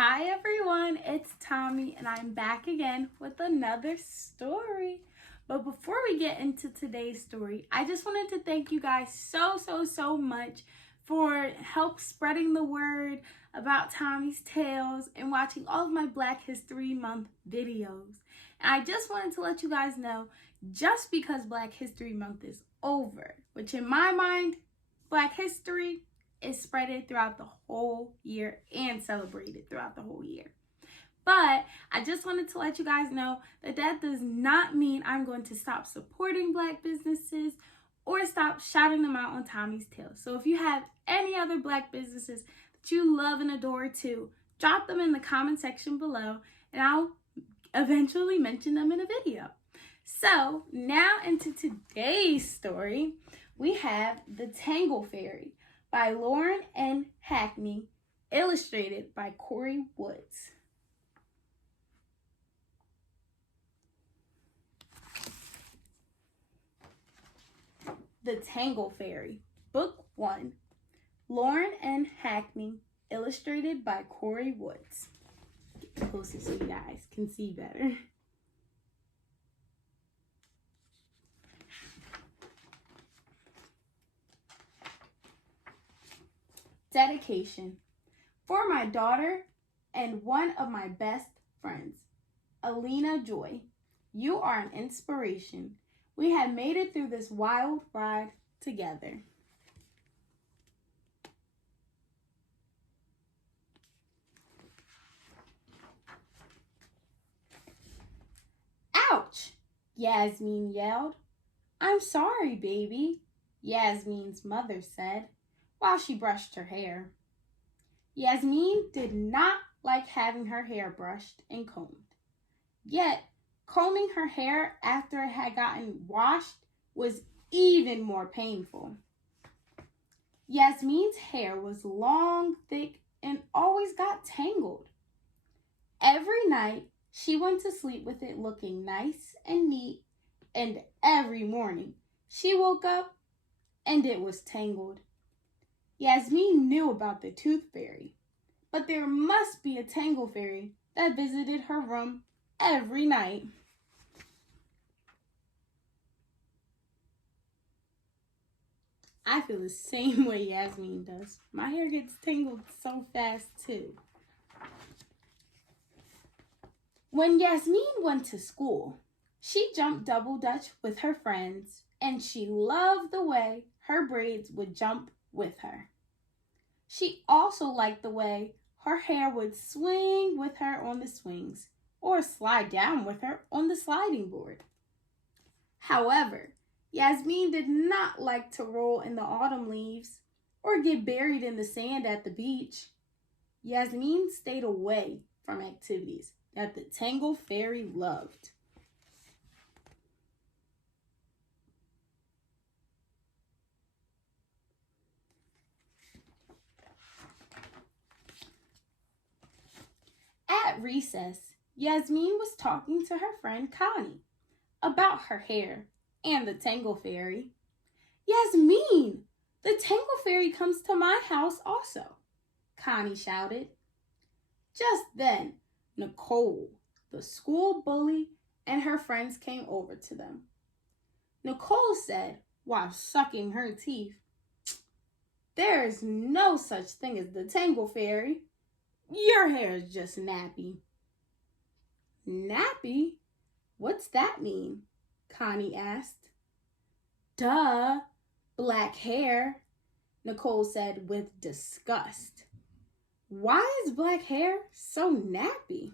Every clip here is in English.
Hi everyone, it's Tommy and I'm back again with another story. But before we get into today's story, I just wanted to thank you guys so much for help spreading the word about Tommy's Tales and watching all of my Black History Month videos. And I just wanted to let you guys know, just because Black History Month is over, which in my mind, Black History is spreaded throughout the whole year and celebrated throughout the whole year. But I just wanted to let you guys know that that does not mean I'm going to stop supporting Black businesses or stop shouting them out on Tommy's Tales. So if you have any other Black businesses that you love and adore too, drop them in the comment section below and I'll eventually mention them in a video. So now into today's story, we have The Tangle Fairy by Loren and Hackney, illustrated by Korey Woods. The Tangle Fairy, Book 1, Loren and Hackney, illustrated by Korey Woods. Get closer so you guys can see better. Dedication. For my daughter and one of my best friends, Alina Joy. You are an inspiration. We have made it through this wild ride together. Ouch! Yasmin yelled. I'm sorry, baby, Yasmin's mother said, while she brushed her hair. Yasmin did not like having her hair brushed and combed. Yet, combing her hair after it had gotten washed was even more painful. Yasmin's hair was long, thick, and always got tangled. Every night, she went to sleep with it looking nice and neat, and every morning, she woke up and it was tangled. Yasmin knew about the Tooth Fairy, but there must be a Tangle Fairy that visited her room every night. I feel the same way Yasmin does. My hair gets tangled so fast too. When Yasmin went to school, she jumped double dutch with her friends, and she loved the way her braids would jump with her. She also liked the way her hair would swing with her on the swings or slide down with her on the sliding board. However, Yasmin did not like to roll in the autumn leaves or get buried in the sand at the beach. Yasmin stayed away from activities that the Tangle Fairy loved. At recess, Yasmin was talking to her friend Connie about her hair and the Tangle Fairy. Yasmin, the Tangle Fairy comes to my house also, Connie shouted. Just then, Nicole, the school bully, and her friends came over to them. Nicole said, while sucking her teeth, there is no such thing as the Tangle Fairy. Your hair is just nappy. Nappy? What's that mean? Connie asked. Duh, black hair, Nicole said with disgust. Why is black hair so nappy?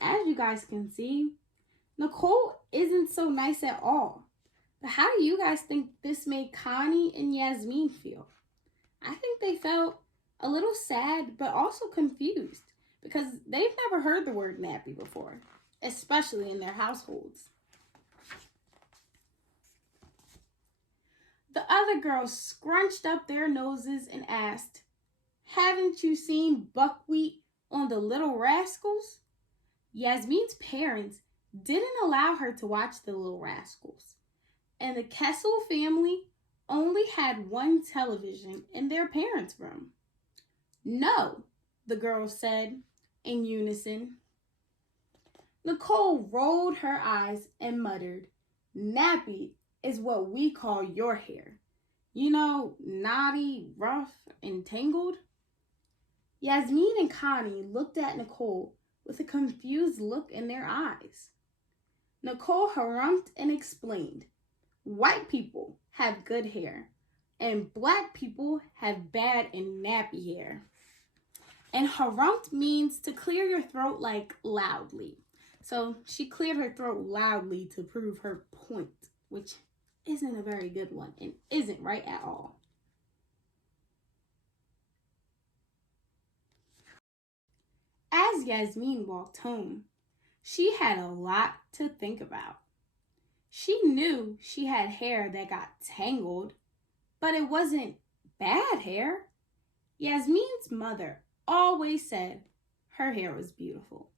As you guys can see, Nicole isn't so nice at all. But how do you guys think this made Connie and Yasmin feel? I think they felt a little sad, but also confused because they've never heard the word nappy before, especially in their households. The other girls scrunched up their noses and asked, haven't you seen buckwheat on the Little Rascals? Yasmin's parents didn't allow her to watch the Little Rascals, and the Kessel family only had one television in their parents' room. No, the girls said in unison. Nicole rolled her eyes and muttered, "Nappy is what we call your hair. You know, knotty, rough, and tangled." Yasmin and Connie looked at Nicole with a confused look in their eyes. Nicole harumphed and explained, "White people have good hair, and black people have bad and nappy hair." And harumphed means to clear your throat like loudly. So she cleared her throat loudly to prove her point, which isn't a very good one and isn't right at all. As Yasmin walked home, she had a lot to think about. She knew she had hair that got tangled, but it wasn't bad hair. Yasmin's mother always said her hair was beautiful,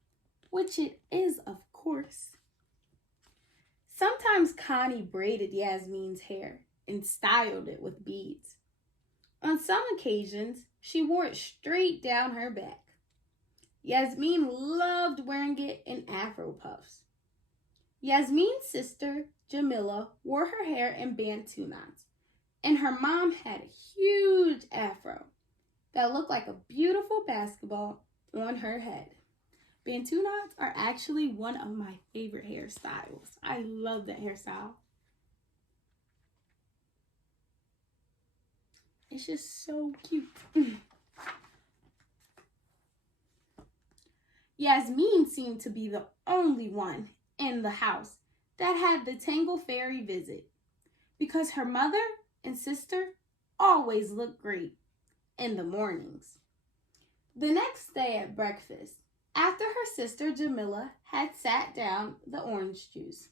which it is, of course. Sometimes Connie braided Yasmin's hair and styled it with beads. On some occasions, she wore it straight down her back. Yasmin loved wearing it in afro puffs. Yasmin's sister, Jamila, wore her hair in bantu knots, and her mom had a huge afro that looked like a beautiful basketball on her head. Bantu knots are actually one of my favorite hairstyles. I love that hairstyle. It's just so cute. Yasmin seemed to be the only one in the house that had the Tangle Fairy visit because her mother and sister always looked great in the mornings. The next day at breakfast, after her sister Jamila had sat down the orange juice,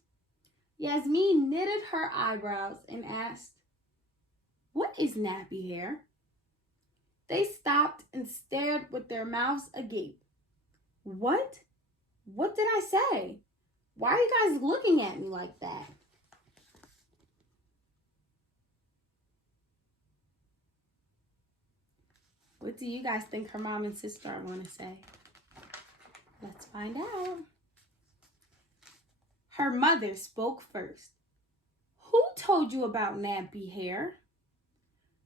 Yasmin knitted her eyebrows and asked, "What is nappy hair?" They stopped and stared with their mouths agape. What? What did I say? Why are you guys looking at me like that? What do you guys think her mom and sister are going to say? Let's find out. Her mother spoke first. "Who told you about nappy hair?"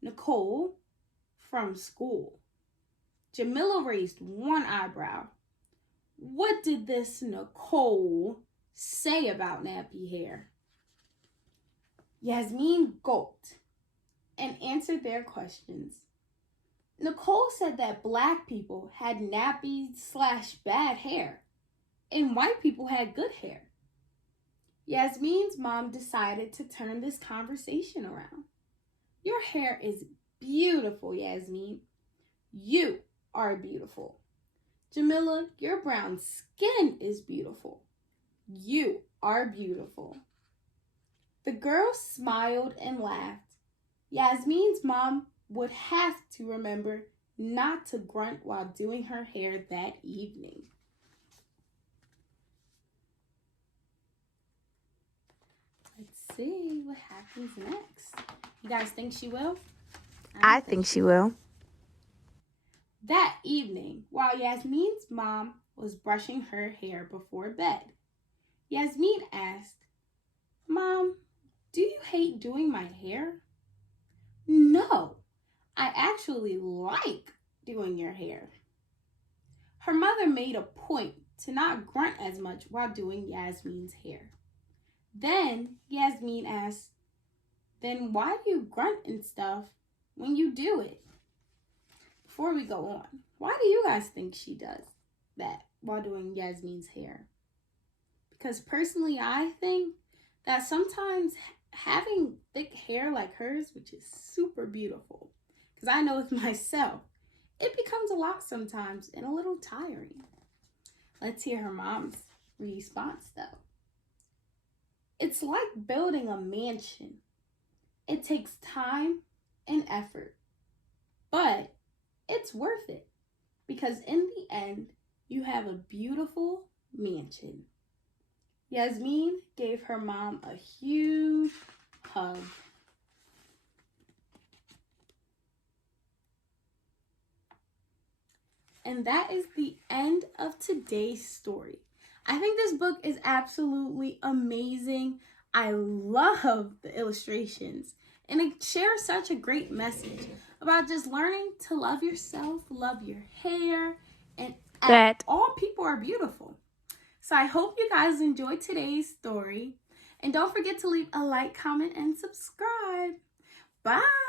"Nicole, from school." Jamila raised one eyebrow. "What did this Nicole say about nappy hair?" Yasmin gulped and answered their questions. Nicole said that black people had nappy/bad hair and white people had good hair. Yasmin's mom decided to turn this conversation around. "Your hair is beautiful, Yasmin. You are beautiful. Jamila, your brown skin is beautiful. You are beautiful." The girls smiled and laughed. Yasmin's mom would have to remember not to grunt while doing her hair that evening. Let's see what happens next. You guys think she will? I think she will. That evening, while Yasmin's mom was brushing her hair before bed, Yasmin asked, "Mom, do you hate doing my hair?" "No, I actually like doing your hair." Her mother made a point to not grunt as much while doing Yasmin's hair. Then Yasmin asked, "Then why do you grunt and stuff when you do it?" Before we go on, why do you guys think she does that while doing Yasmin's hair? Because personally, I think that sometimes having thick hair like hers, which is super beautiful, because I know with myself, it becomes a lot sometimes and a little tiring. Let's hear her mom's response though. "It's like building a mansion. It takes time and effort, but it's worth it because in the end, you have a beautiful mansion." Yasmin gave her mom a huge hug. And that is the end of today's story. I think this book is absolutely amazing. I love the illustrations. And it shares such a great message about just learning to love yourself, love your hair, and That all people are beautiful. So I hope you guys enjoyed today's story. And don't forget to leave a like, comment, and subscribe. Bye.